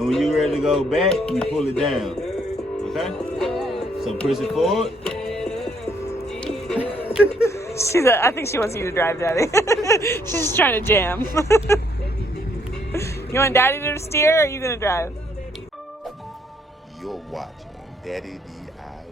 And when you're ready to go back, you pull it down. Okay? So push it forward. I think she wants you to drive, Daddy. She's just trying to jam. You want Daddy to steer, or are you gonna drive? You're watching Daddy DIY.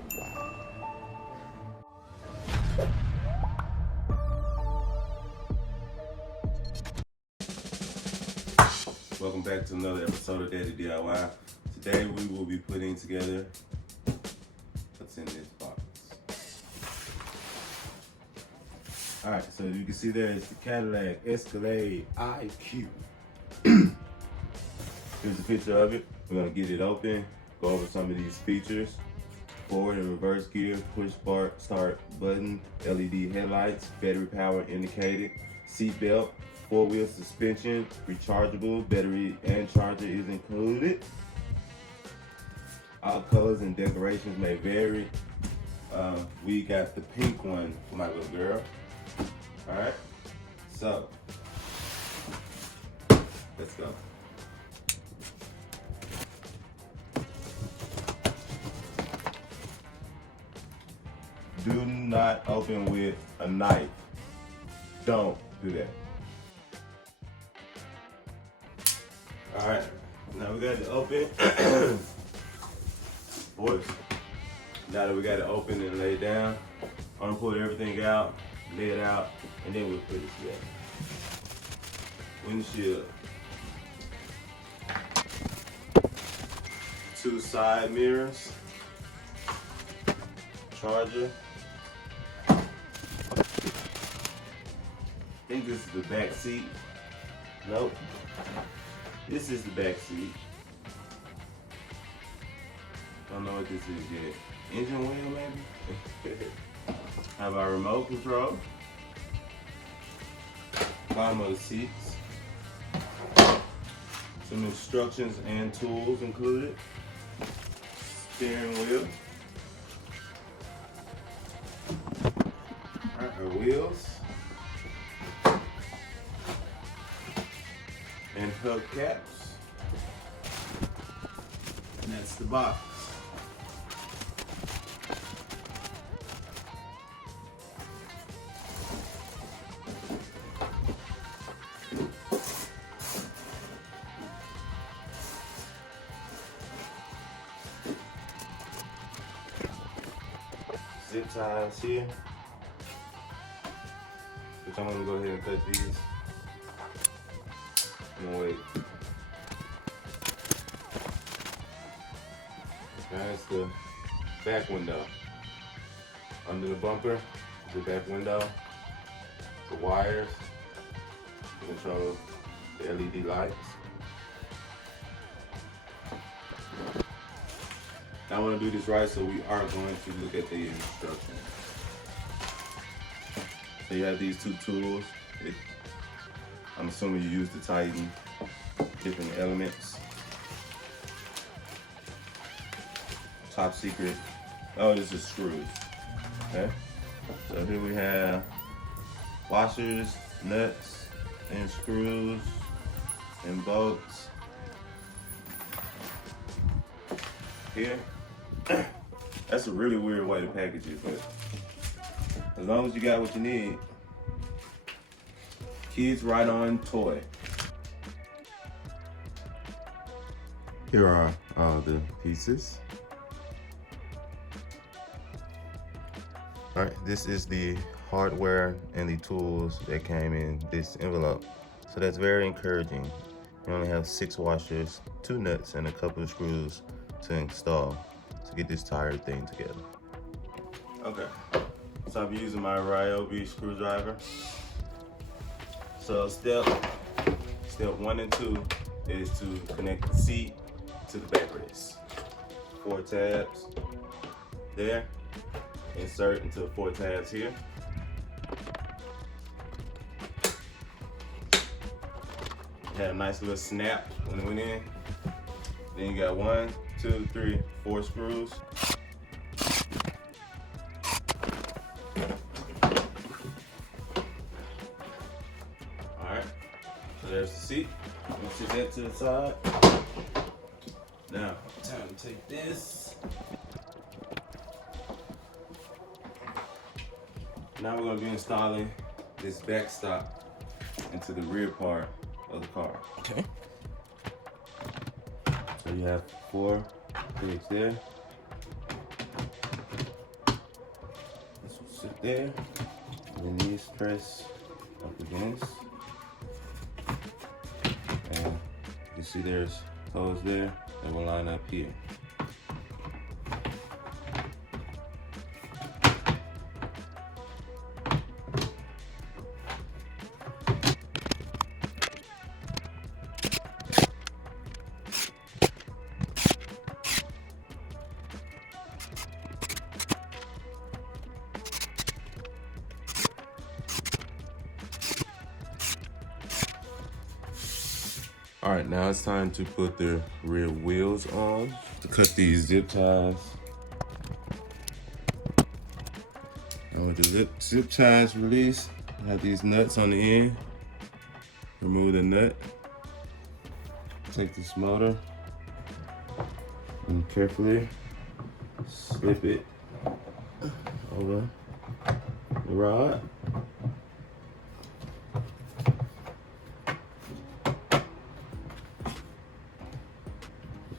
Welcome back to another episode of Daddy DIY. Today we will be putting together what's in this box. Alright, so you can see there is the Cadillac Escalade IQ. Here's a picture of it. We're going to get it open, go over some of these features. Forward and reverse gear, push start button, LED headlights, battery power indicated, seat belt, four-wheel suspension, rechargeable, battery and charger is included. All colors and decorations may vary. We got the pink one for my little girl. All right, so let's go. Do not open with a knife. Don't do that. All right, now we got it open. Boys, now that we got it open and laid down, I'm gonna pull everything out, lay it out, and then we'll put it together. Windshield. 2 side mirrors. Charger. I think this is the back seat. Nope. This is the back seat. Don't know what this is yet. Engine wheel, maybe? Have our remote control. Bottom of the seats. Some instructions and tools included. Steering wheel. Alright, our wheels. And hubcaps. And that's the box. Zip ties here, which I'm gonna go ahead and cut these. I'm gonna wait. That's the back window. Under the bumper, the back window, the wires to control the LED lights. I want to do this right, so we are going to look at the instructions. So you have these 2 tools. I'm assuming you use to tighten different elements. Top secret. Oh, this is screws. Okay. So here we have washers, nuts, and screws, and bolts. Here. That's a really weird way to package it, but as long as you got what you need. Kids Ride On toy. Here are all the pieces. All right, this is the hardware and the tools that came in this envelope. So that's very encouraging. You only have 6 washers, 2 nuts, and a couple of screws to install to get this entire thing together. Okay, so I'm using my Ryobi screwdriver. So step 1 and 2 is to connect the seat to the backrest. 4 tabs there. Insert into the 4 tabs here. It had a nice little snap when it went in. Then you got 1, 2, 3, 4 screws. Alright, so there's the seat. I'm gonna sit that to the side. this. Now we're gonna be installing this backstop into the rear part of the car. Okay. So you have 4 pegs there. This will sit there. And then these press up against. And you see there's holes there that will line up here. All right, now it's time to put the rear wheels on. To cut these zip ties. And with the zip ties released, I have these nuts on the end. Remove the nut. Take this motor and carefully slip it over the rod.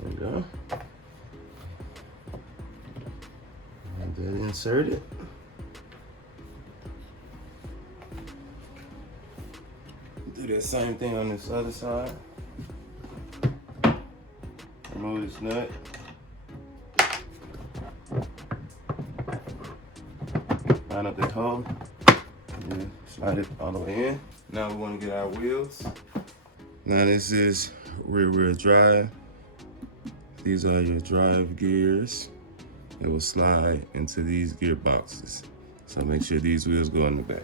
There we go. And then insert it. Do that same thing on this other side. Remove this nut. Line up that hole. And then slide it all the way in. Now we want to get our wheels. Now this is rear wheel drive. These are your drive gears. It will slide into these gear boxes. So make sure these wheels go in the back.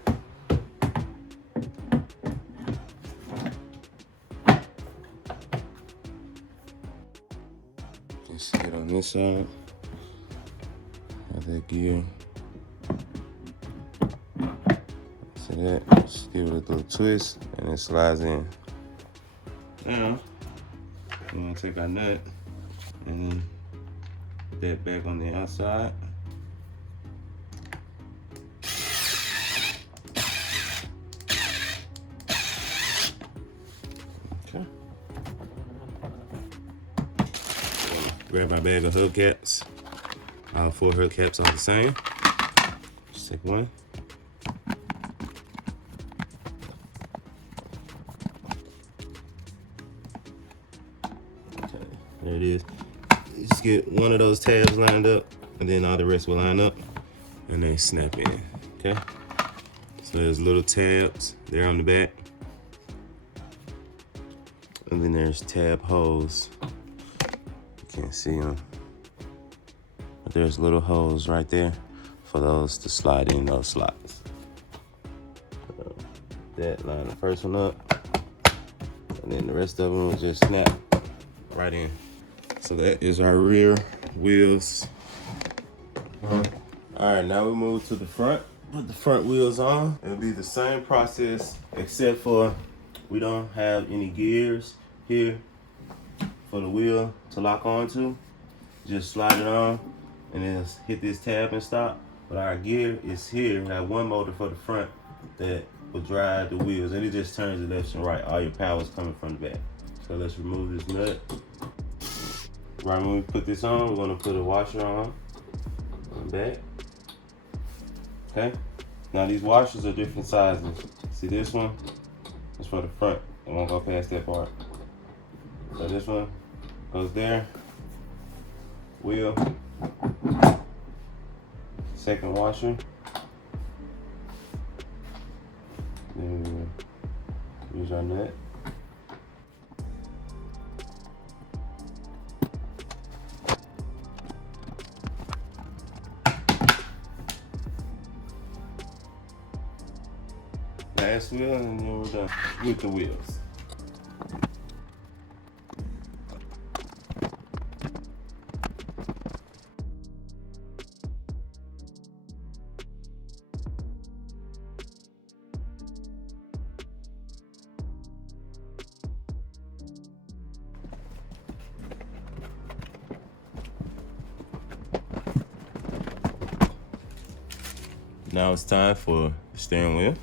Just hit on this side. Have that gear. See that? Just give it a little twist and it slides in. Now, we're gonna take our nut and then put that back on the outside. Okay. Grab our bag of hubcaps. All 4 hubcaps are the same. Just take one. Okay, there it is. You just get one of those tabs lined up, and then all the rest will line up, and they snap in. Okay. So there's little tabs there on the back, and then there's tab holes. You can't see them. But there's little holes right there for those to slide in those slots. So that line the first one up, and then the rest of them will just snap right in. So that is our rear wheels. All right, now we move to the front. Put the front wheels on. It'll be the same process, except for we don't have any gears here for the wheel to lock onto. Just slide it on and then hit this tab and stop. But our gear is here. We have one motor for the front that will drive the wheels, and it just turns it left and right. All your power is coming from the back. So let's remove this nut. Right when we put this on, we're gonna put a washer on the back. Okay. Now these washers are different sizes. See this one? It's for the front. It won't go past that part. So this one goes there. Wheel. Second washer. Then we use our nut. Last wheel, and then we're done with the wheels. Now it's time for the steering wheel.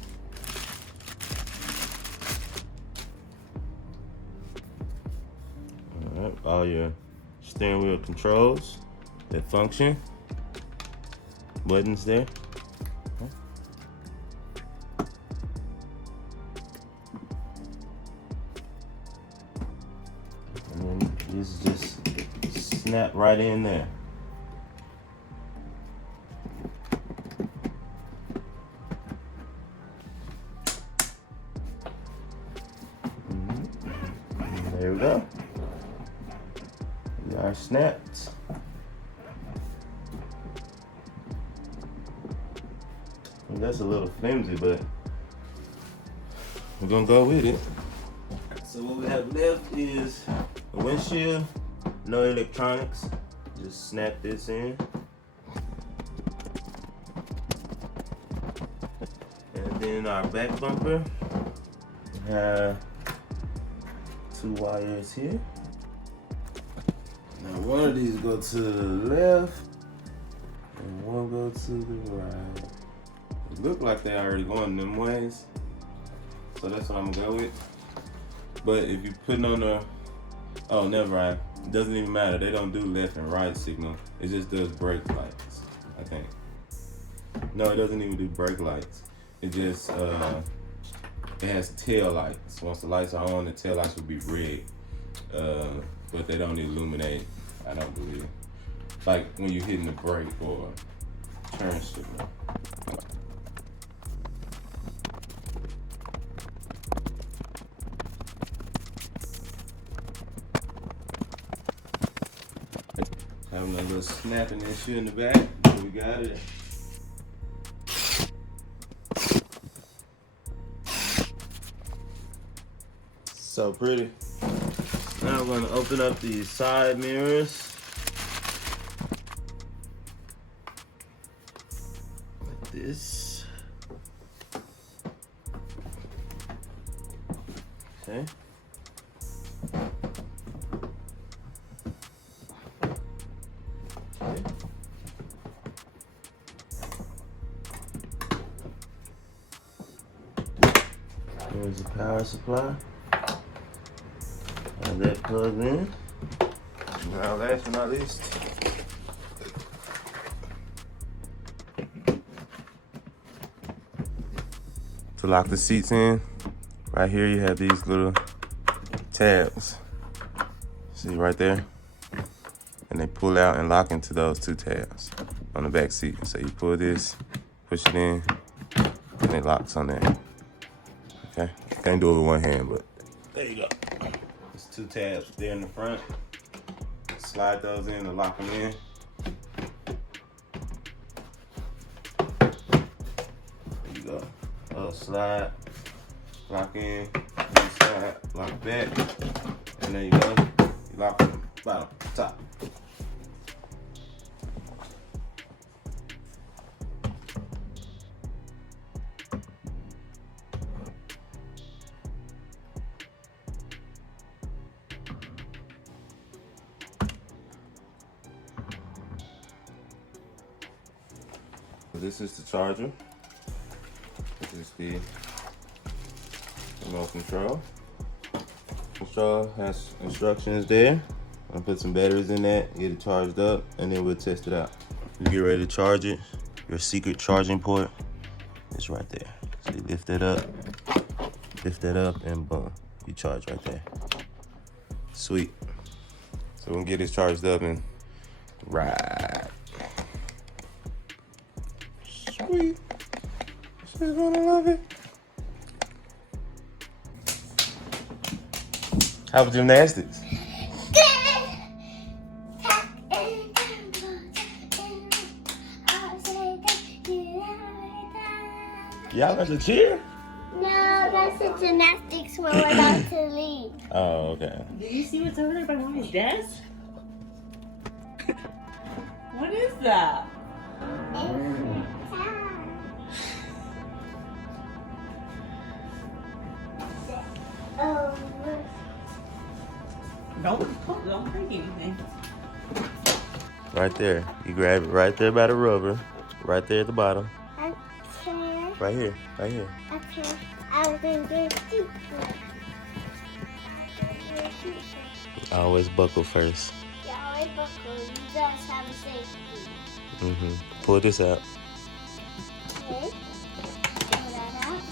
All right, all your steering wheel controls that function. Buttons there. And then this just snap right in there. There we go. They are snapped. Well, that's a little flimsy, but we're gonna go with it. So what we have left is a windshield, no electronics. Just snap this in. And then our back bumper, we have 2 wires here. Now one of these go to the left and one go to the right. It look like they already going them ways, so that's what I'm gonna go with. But if you putting on the, oh, never mind. It doesn't even matter. They don't do left and right signal. It just does brake lights, I think. No, it doesn't even do brake lights. It just it has tail lights. Once the lights are on, the tail lights will be red, but they don't illuminate. I don't believe. Like when you're hitting the brake or turn signal. Having a little snapping issue in the back. We got it. So pretty. Now I'm going to open up these side mirrors. Like this. Okay. There's the power supply. Have that plugged in. Now last but not least, to lock the seats in, right here you have these little tabs. See right there? And they pull out and lock into those 2 tabs on the back seat. So you pull this, push it in, and it locks on there. Okay? Can't do it with one hand, but there you go. There's 2 tabs there in the front. Slide those in to lock them in. There you go. Slide, lock in, slide, lock back, and there you go. You lock them bottom, top. This is the charger. This is the remote control. Control has instructions there. I'm gonna put some batteries in that, get it charged up, and then we'll test it out. You get ready to charge it. Your secret charging port is right there. So you lift that up, and boom, you charge right there. Sweet. So we're gonna get this charged up and ride. Sweet. She's gonna love it. How was gymnastics? Y'all got to cheer? No, that's the gymnastics when we're about to leave. Oh, okay. Do you see what's over there by Mommy's desk? What is that? Don't break anything. Right there. You grab it right there by the rubber. Right there at the bottom. Right here. Right here. Okay. I was in good seat. Always buckle first. You always buckle. You just have a safety. Mm-hmm. Pull this out. Okay. Pull that out.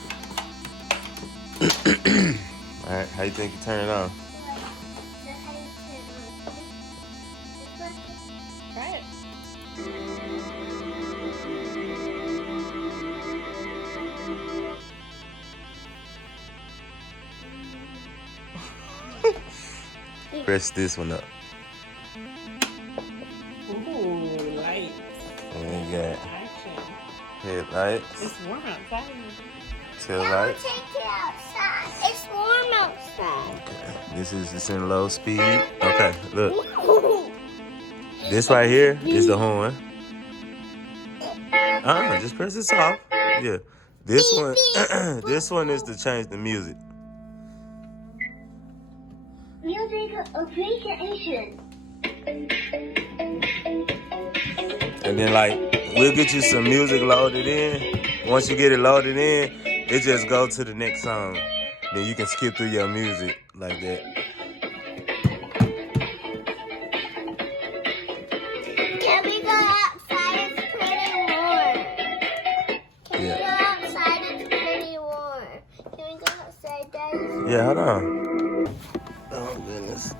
All right. How you think you turn it on? That's how you turn it on. This one? Try it. Press this one up. Ooh, light And you got action. headlights, It's warm outside. tail Now lights. take it outside. It's warm outside. This is it's in low speed. Okay, look. This right here is the horn. Just press this off. Yeah. This one this one is to change the music. Music appreciation. And then like we'll get you some music loaded in. Once you get it loaded in, it just goes to the next song. Then you can skip through your music like that. Can we go outside? It's pretty warm. Can we Yeah. go outside? It's pretty warm. Can we go outside, Daddy? Yeah, hold on. Oh goodness.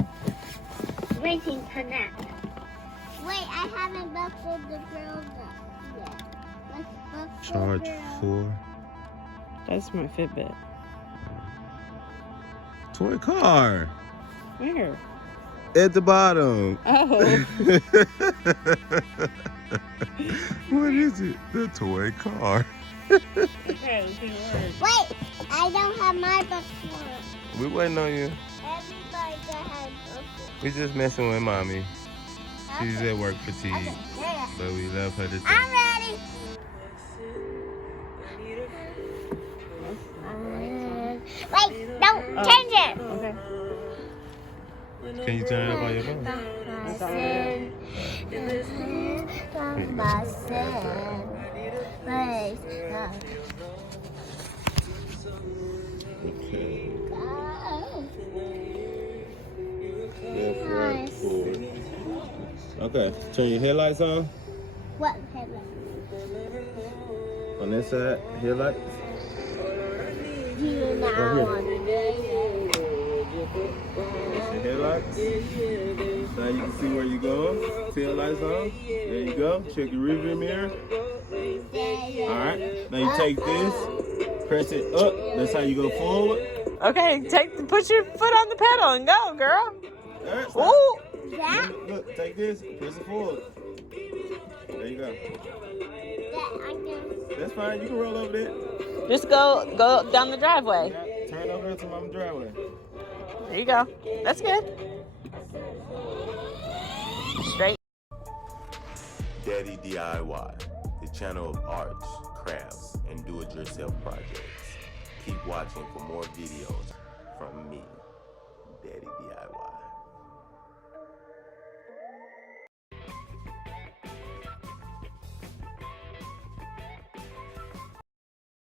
Waiting for that. Wait, I haven't buckled the girls up yet. Let's buckle Charge the girls. 4. That's my Fitbit. Toy car. Where? At the bottom. Oh. What is it? The toy car. Okay, let's see what works. Wait, I don't have my buckle. We waiting on you. Everybody that has buckle. We just messing with mommy. She's at work fatigue, Okay, yeah. but we love her to I'm death. ready. Wait, don't change it. Okay. Can you turn it up on your phone? Okay. Okay. Turn your headlights on. What headlight? On this side, headlights. You now here. on. That's your headlights. Now you can see where you're going. Tail lights on. There you go. Check your rearview mirror. All right. Now you take this, press it up. That's how you go forward. Okay, put your foot on the pedal and go, girl. All right. Stop. Ooh. That? Look, take this, press it forward. There you go. That I can. That's fine. You can roll over there. Just go down the driveway. Yeah, turn over to mama's driveway. There you go. That's good. Straight. Daddy DIY, the channel of arts, crafts, and do-it-yourself projects. Keep watching for more videos from me, Daddy DIY.